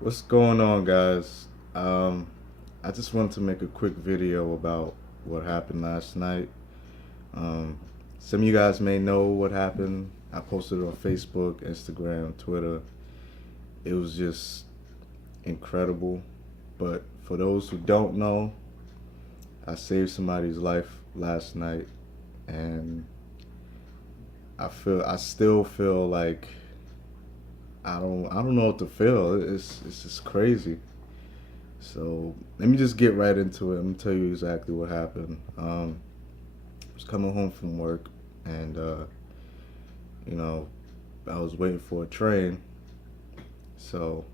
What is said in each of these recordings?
What's going on, guys? I just wanted to make a quick video about what happened last night. Um, some of you guys may know what happened. I posted it on Facebook, Instagram, Twitter. It was just incredible. But for those who don't know, I saved somebody's life last night, and I still feel like I don't know what to feel. It's just crazy. So let me just get right into it. I'm gonna tell you exactly what happened. I was coming home from work, and you know, I was waiting for a train. So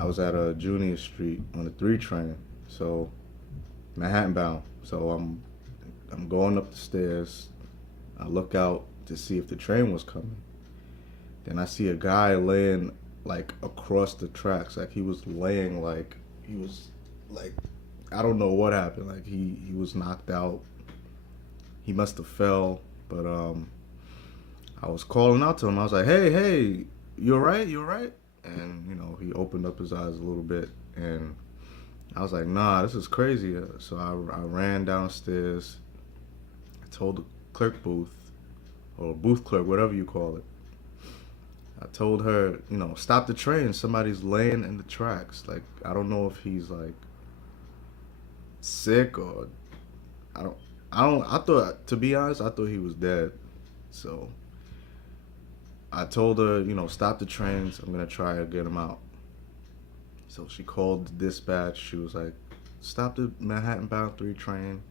I was at a Junior Street on the three train. So Manhattan bound. So I'm going up the stairs. I look out to see if the train was coming. Then I see a guy laying like across the tracks. Like he was laying like he was like I don't know what happened. Like he was knocked out. He must have fell, but I was calling out to him. I was like, "Hey, hey, you alright? You alright?" And he opened up his eyes a little bit, and I was like, "Nah, this is crazy." So I ran downstairs. I told the clerk booth or booth clerk, whatever you call it. I told her, stop the train. Somebody's laying in the tracks. Like I don't know if he's like sick or I don't. I don't. I thought, to be honest, I thought he was dead. So I told her, stop the trains. I'm gonna try to get him out. So she called the dispatch. She was like, stop the Manhattan bound 3 train.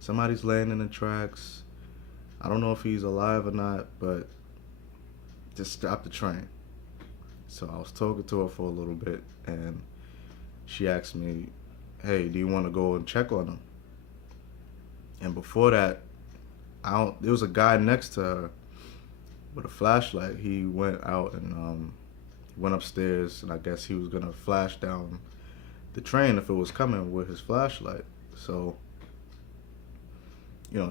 Somebody's laying in the tracks. I don't know if he's alive or not, but just stop the train. So I was talking to her for a little bit, and she asked me, hey, do you want to go and check on him? And before that, I don't. There was a guy next to her with a flashlight. He went out and went upstairs, and I guess he was gonna flash down the train if it was coming with his flashlight. So,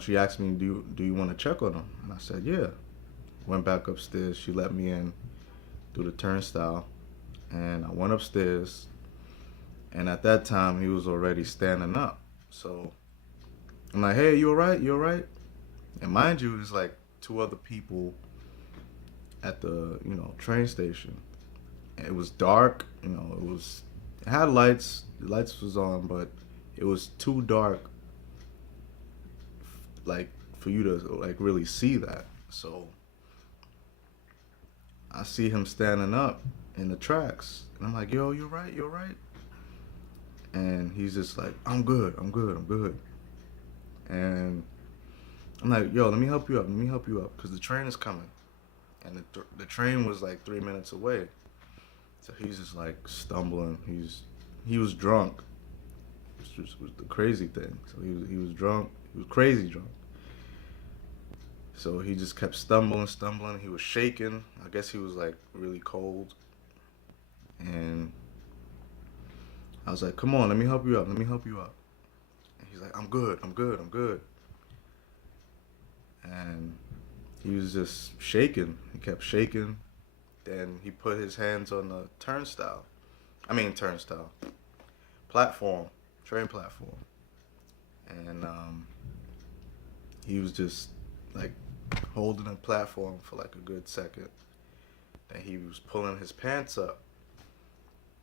she asked me, "Do you want to check on him?" And I said, "Yeah." Went back upstairs. She let me in through the turnstile, and I went upstairs. And at that time, he was already standing up. So I'm like, "Hey, you alright? You alright?" And mind you, there's like two other people at the train station. And it was dark. It had lights. The lights was on, but it was too dark, like for you to like really see that. So I see him standing up in the tracks, and I'm like, "Yo, you're right. You're right." And he's just like, "I'm good. I'm good. I'm good." And I'm like, "Yo, let me help you up. Let me help you up, cause the train is coming." And the train was like 3 minutes away. So he's just like stumbling. He was drunk. Which was the crazy thing. So he was drunk. He was crazy drunk. So he just kept stumbling, stumbling. He was shaking. I guess he was like really cold. And I was like, "Come on, let me help you up. Let me help you up." And he's like, "I'm good. I'm good. I'm good." And he was just shaking. He kept shaking. Then he put his hands on the turnstile. I mean, turnstile. Platform. Train platform. And he was just like holding the platform for like a good second. Then he was pulling his pants up.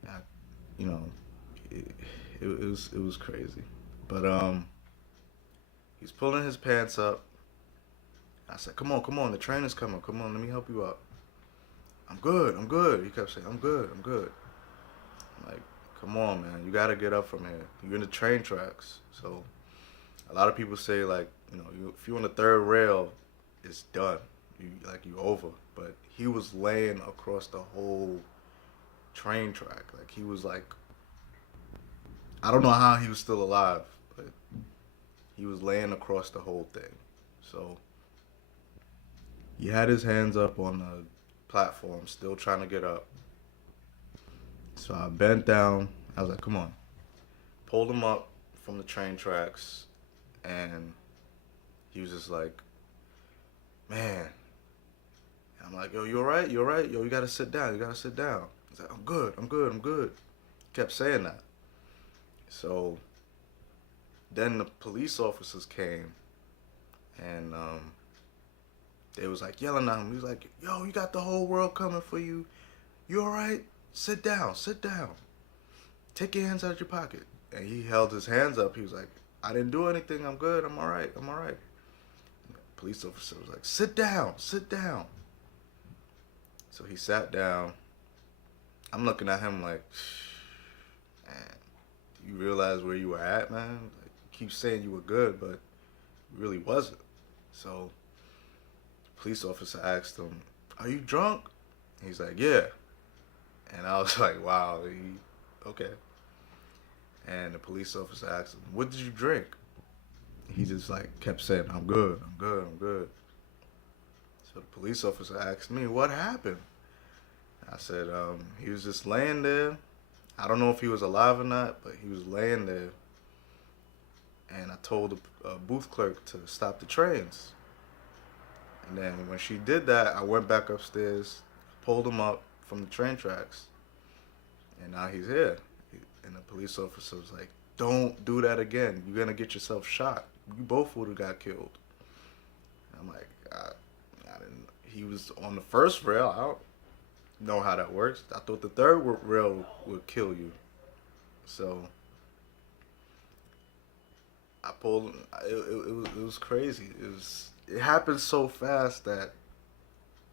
I, you know, it, it was crazy. But he's pulling his pants up. I said, "Come on, come on, the train is coming. Come on, let me help you up." "I'm good, I'm good." He kept saying, "I'm good, I'm good." I'm like, "Come on, man, you gotta get up from here. You're in the train tracks." So a lot of people say like, if you're on the third rail, it's done. You over. But he was laying across the whole train track. Like he was like, I don't know how he was still alive, but he was laying across the whole thing. So he had his hands up on the platform, still trying to get up. So I bent down. I was like, "Come on." Pulled him up from the train tracks, and he was just like, "Man." And I'm like, "Yo, you alright? You alright? Yo, you gotta sit down. You gotta sit down." He's like, I'm good, I'm good, I'm good. Kept saying that. So then the police officers came and they was like yelling at him. He was like, yo, you got the whole world coming for you. You all right? Sit down, sit down. Take your hands out of your pocket. And he held his hands up. He was like, I didn't do anything. I'm good. I'm all right. I'm all right. And the police officer was like, sit down, sit down. So he sat down. I'm looking at him like, man, you realize where you were at, man? Like, you keep saying you were good, but you really wasn't. So the police officer asked him, are you drunk? He's like, yeah. And I was like, wow, okay. And the police officer asked him, what did you drink? He just like kept saying, I'm good, I'm good, I'm good. So the police officer asked me, what happened? I said, he was just laying there. I don't know if he was alive or not, but he was laying there. And I told the booth clerk to stop the trains. And then when she did that, I went back upstairs, pulled him up from the train tracks. And now he's here. And the police officer was like, don't do that again. You're going to get yourself shot. You both would have got killed. And I'm like, I didn't. He was on the first rail. I don't know how that works. I thought the third rail would kill you. So I pulled. It was crazy. It happened so fast that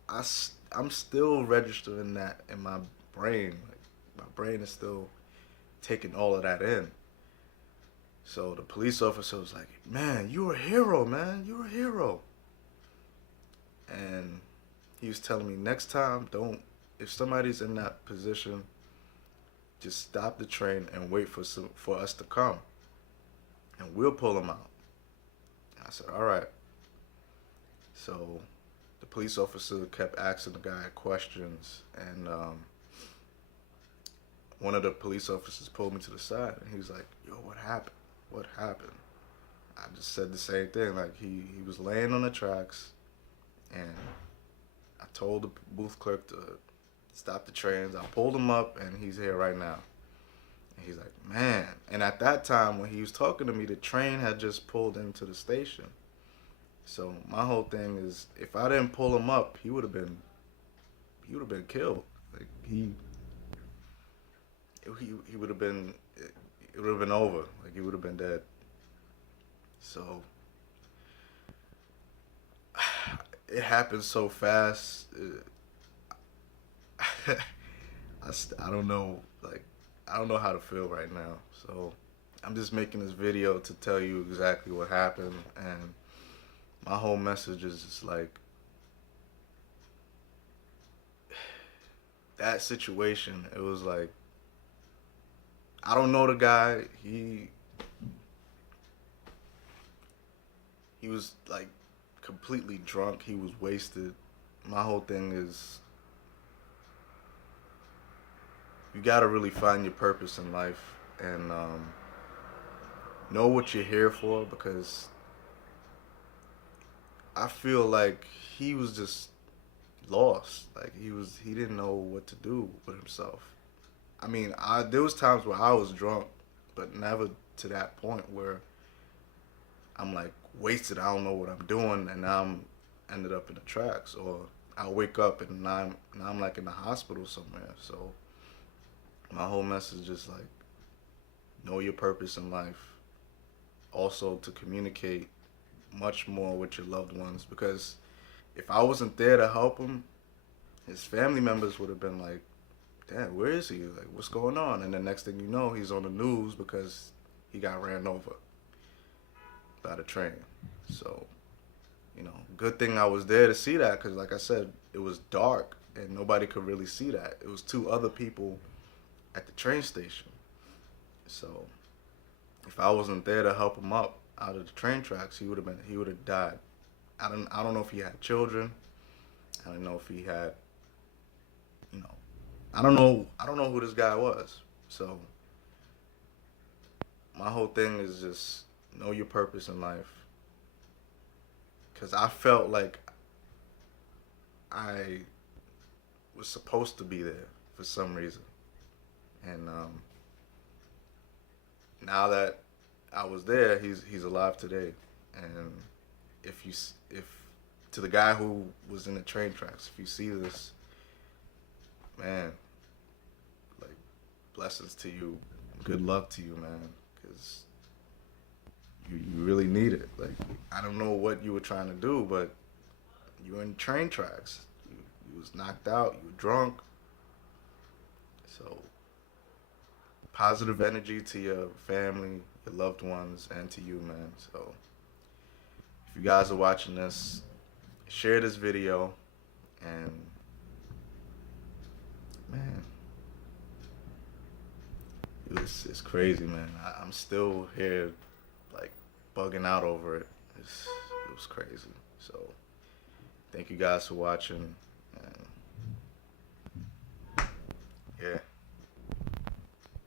I'm still registering that in my brain. Like my brain is still taking all of that in. So the police officer was like, man, you were a hero, man. You were a hero. And he was telling me, next time, if somebody's in that position, just stop the train and wait for us to come. And we'll pull them out. I said, all right. So the police officer kept asking the guy questions. And one of the police officers pulled me to the side. And he was like, yo, what happened? What happened? I just said the same thing. Like, he was laying on the tracks. And I told the booth clerk to stop the trains. I pulled him up, and he's here right now. And he's like, man. And at that time, when he was talking to me, the train had just pulled into the station. So my whole thing is, if I didn't pull him up, he would have been killed. Like he would have been. It would have been over. Like he would have been dead. So it happened so fast. I don't know. Like I don't know how to feel right now. So I'm just making this video to tell you exactly what happened, and my whole message is just like that situation. It was like, I don't know the guy. He was like completely drunk. He was wasted. My whole thing is, you gotta really find your purpose in life and know what you're here for, because I feel like he was just lost. Like he didn't know what to do with himself. I mean, there was times where I was drunk, but never to that point where I'm like wasted. I don't know what I'm doing, and now I'm ended up in the tracks, or I wake up and now I'm like in the hospital somewhere. So my whole message is like, know your purpose in life. Also to communicate much more with your loved ones, because if I wasn't there to help him, his family members would have been like, damn, where is he? Like, what's going on? And the next thing you know, he's on the news because he got ran over by the train. So, good thing I was there to see that, because like I said, it was dark and nobody could really see that. It was two other people at the train station. So if I wasn't there to help him up out of the train tracks, he would have died. I don't know if he had children. I don't know if he had, I don't know who this guy was. So my whole thing is just know your purpose in life. Because I felt like I was supposed to be there. for some reason. And now that I was there, he's alive today. And if to the guy who was in the train tracks, if you see this, man, like blessings to you, good luck to you, man, because you really need it. Like I don't know what you were trying to do, but you were in train tracks. You was knocked out. You were drunk. So positive energy to your family, your loved ones, and to you, man. So if you guys are watching this, share this video, and man, it's crazy, man. I'm still here, like bugging out over it. It was crazy. So thank you guys for watching, and yeah.